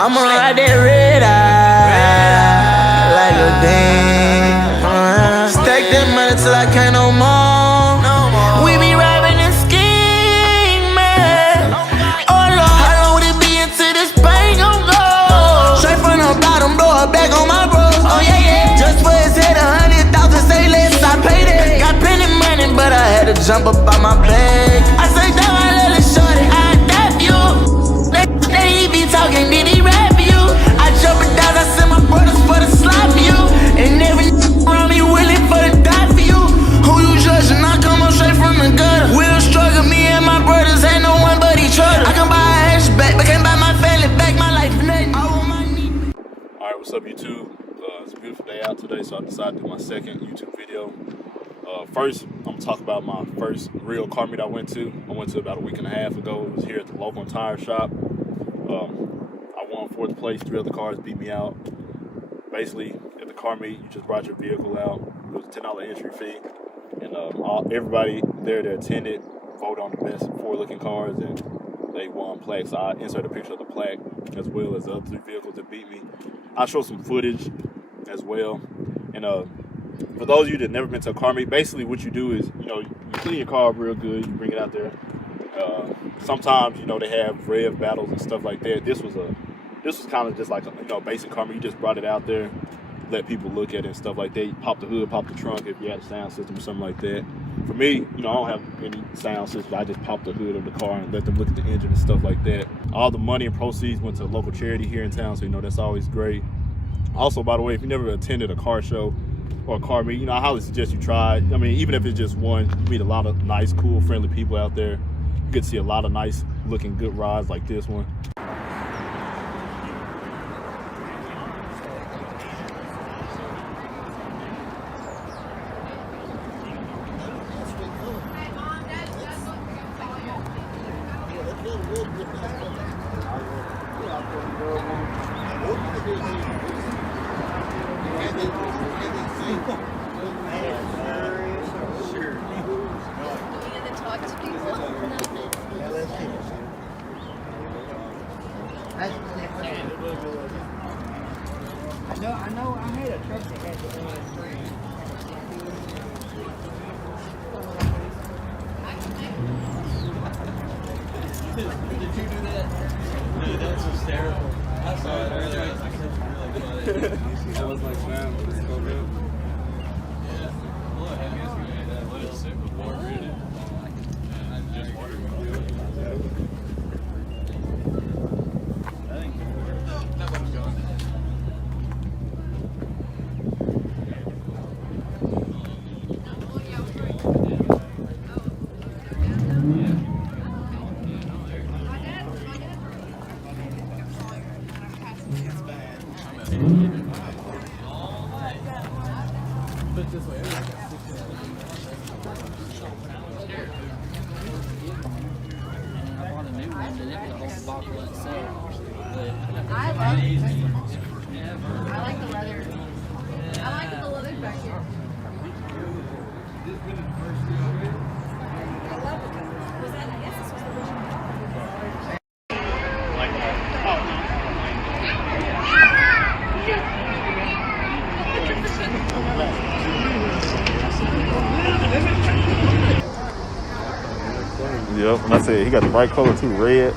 I'ma ride that red eye like a damn. Stack that money till I can't no more. We be robbing and scheming. Oh Lord, how long would it be until this bank gon' go? Straight from the bottom, blow it back on my bro. Oh yeah, yeah. Just for his head, 100,000, say less, I paid it. Got plenty money, but I had to jump up on my bag. I say, damn, I let it shorty, I dap you. They be talking, did he rap you? I jump it down, I send my brothers for the slap you. And every around me willing for the die for you. Who you judging? I come up straight from the gutter. We'll struggle, me and my brothers, ain't no one but each other. I can buy a hatchback, but can't buy my family back, my life nothing. I want my knee. Alright, what's up YouTube? It's a beautiful day out today, so I decided to do my second YouTube video. First, I'm going to talk about my first real car meet I went to. I went to about a week and a half ago. It was here at the local tire shop. I won 4th place. 3 other cars beat me out. Basically, at the car meet, you just brought your vehicle out. It was a $10 entry fee. And everybody there that attended voted on the best 4-looking cars, and they won plaques. So I inserted a picture of the plaque as well as the other 3 vehicles that beat me. I'll show some footage as well. And for those of you that never been to a car meet, basically what you do is, you clean your car up real good, you bring it out there. Sometimes, they have rev battles and stuff like that. This was kind of just like a, basic car meet. You just brought it out there, let people look at it and stuff like that. You pop the hood, pop the trunk if you had a sound system or something like that. For me, I don't have any sound system. I just pop the hood of the car and let them look at the engine and stuff like that. All the money and proceeds went to a local charity here in town, so that's always great. Also, by the way, if you never attended a car show or a car meet, I highly suggest you try it. I mean, even if it's just one, you meet a lot of nice, cool, friendly people out there. You get to see a lot of nice looking good rides like this one. I know. I had a truck that had the screen. Did you do that? Dude, that's hysterical. I saw it earlier. I couldn't really funny. I was like, man, let's go good. Yeah. Well, I guess we made that. Let it sit before we did it. I just wondered what we would do. I think that one's going. Put this way. I bought a new one and it was a whole bottle itself. I love it. I like the leather. I like the leather back here. I love it. Was that, I guess this was the original. Yep, and I said he got the right color too, red.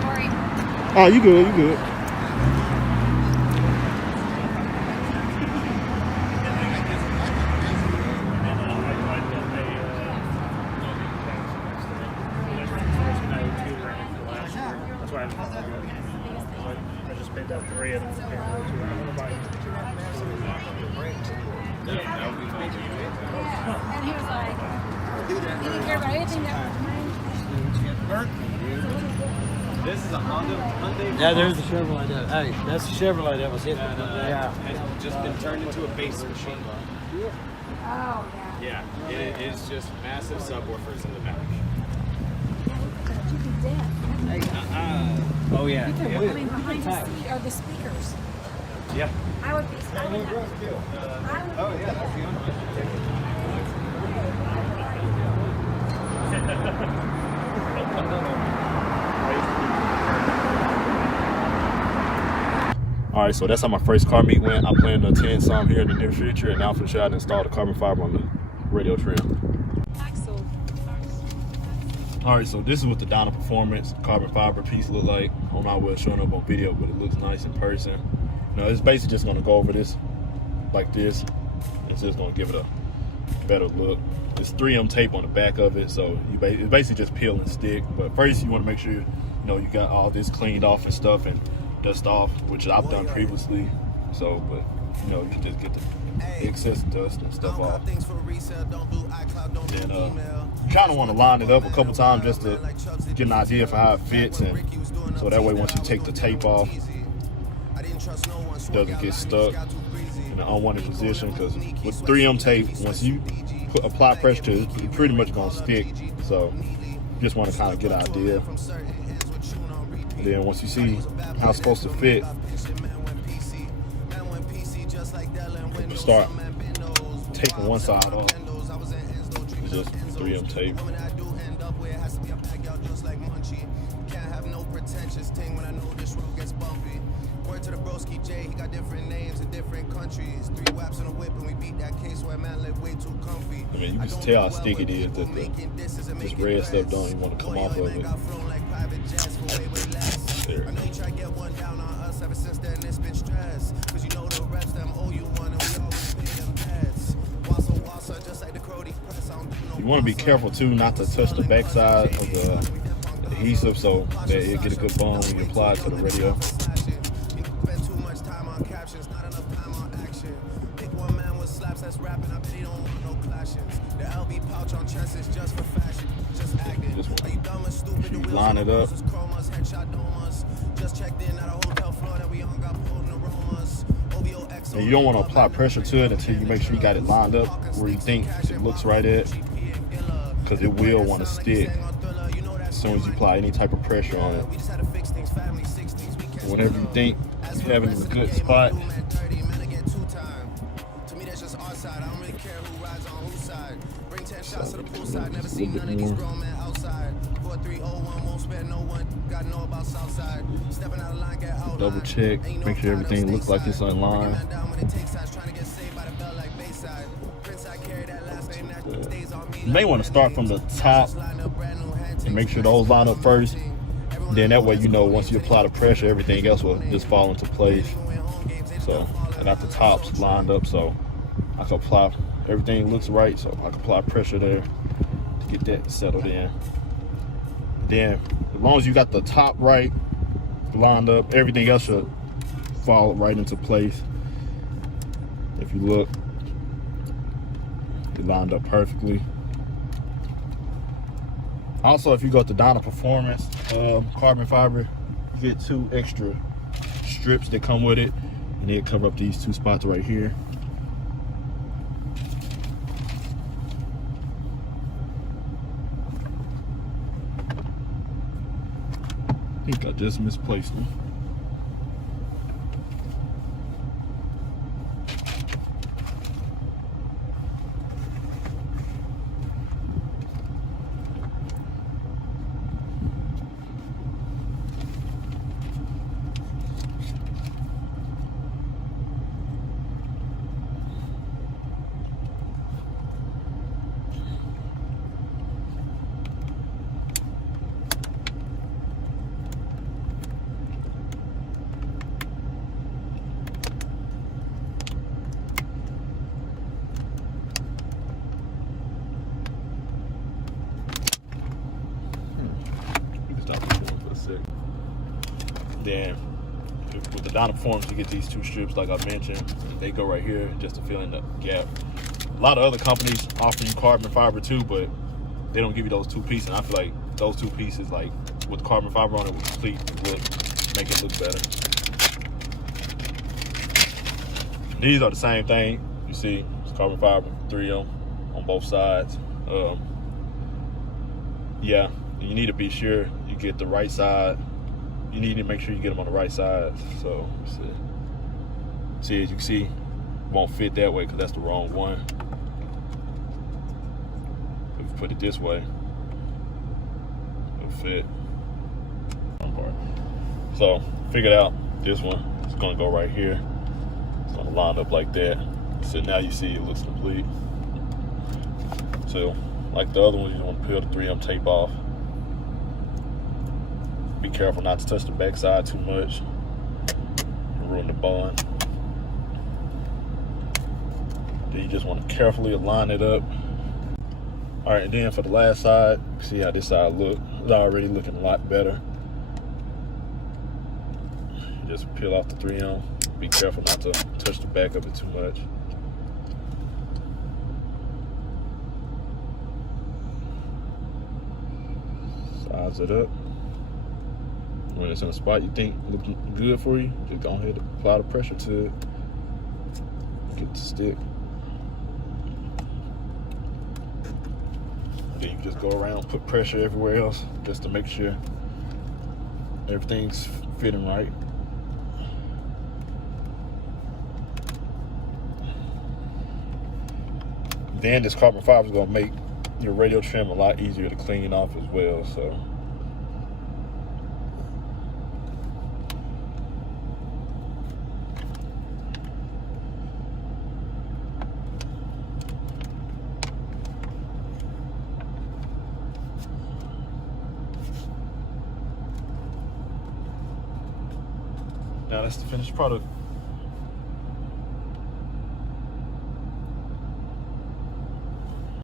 Sorry. Oh, you good, you good. That's why I just picked up 3 of them. And he was like, he didn't care about anything that was mine. This is a Hyundai. Yeah, there's a Chevrolet that. Hey, that's a Chevrolet that was hit. Yeah, it's just been turned into a base machine. Oh, yeah. Yeah, it is just massive subwoofers in the back. deaf. Oh yeah. I mean, behind the seat are the speakers. Yeah. I would be. I would have. Oh yeah, that's the only one. All right, so that's how my first car meet went. I plan to attend some here in the near future, and now for sure I installed the carbon fiber on the radio trim. Axel. All right, so this is what the DYNA Performance carbon fiber piece look like. I'm not well showing up on video, but it looks nice in person. You know, it's basically just gonna go over this like this. It's just gonna give it a better look. It's 3M tape on the back of it, so it's basically just peel and stick. But first, you want to make sure you got all this cleaned off and stuff and dust off, which I've done previously. So, but you can just get the excess dust and stuff off. And kind of want to line it up a couple times just to get an idea for how it fits, and so that way once you take the tape off, it doesn't get stuck in an unwanted position. Because with 3M tape, once you apply pressure to it, it's pretty much gonna stick. So just want to kind of get an idea. And then once you see how it's supposed to fit, you start taking one side off. It's just 3M tape. Word to the broski J, he got different names in different countries. 3 whaps on a whip and we beat that case where man lived way too comfy. I mean, you can tell how sticky it is that this red stuff don't even want to come off of it. There. I know you try to get one down on us ever since then it's been stress. Cause you know the reps them owe you one and we always pay them debts. Wassa, just like the Crody press. You want to be careful too not to touch the backside of the adhesive so that it get a good bond when you apply it to the radio. If you line it up, and you don't want to apply pressure to it until you make sure you got it lined up where you think it looks right at, because it will want to stick as soon as you apply any type of pressure on it. Whenever you think you have it in a good spot, so, a little bit more. Double check, make sure everything looks like it's in line. You may want to start from the top and make sure those line up first. Then that way once you apply the pressure, everything else will just fall into place. So I got the tops lined up so I can apply, everything looks right, so I can apply pressure there to get that settled in. Then as long as you got the top right lined up, everything else should fall right into place. If you look, it lined up perfectly. Also, if you go to DYNA Performance carbon fiber, you get 2 extra strips that come with it, and they cover up these 2 spots right here. I think I just misplaced them. Then with the DYNA Performance, you get these 2 strips like I mentioned. They go right here just to fill in the gap. A lot of other companies offer you carbon fiber too, but they don't give you those 2 pieces. And I feel like those 2 pieces, like with carbon fiber on it, would complete the look, make it look better. These are the same thing. You see, it's carbon fiber, 3M on both sides. Yeah, you need to be sure you get the right side. You need to make sure you get them on the right side. So, see, as you can see, it won't fit that way because that's the wrong one. If you put it this way, it'll fit. So, figured out this one. It's gonna go right here. It's gonna line up like that. So now you see it looks complete. So, like the other one, you want to peel the 3M tape off. Be careful not to touch the back side too much. Ruin the bond. Then you just want to carefully align it up. All right, and then for the last side, see how this side look. It's already looking a lot better. Just peel off the 3M. Be careful not to touch the back of it too much. Size it up. When it's in a spot you think looks good for you, just go ahead and apply the pressure to it. Get it to stick. Then you just go around, put pressure everywhere else just to make sure everything's fitting right. Then this carbon fiber is going to make your radio trim a lot easier to clean off as well. So now that's the finished product.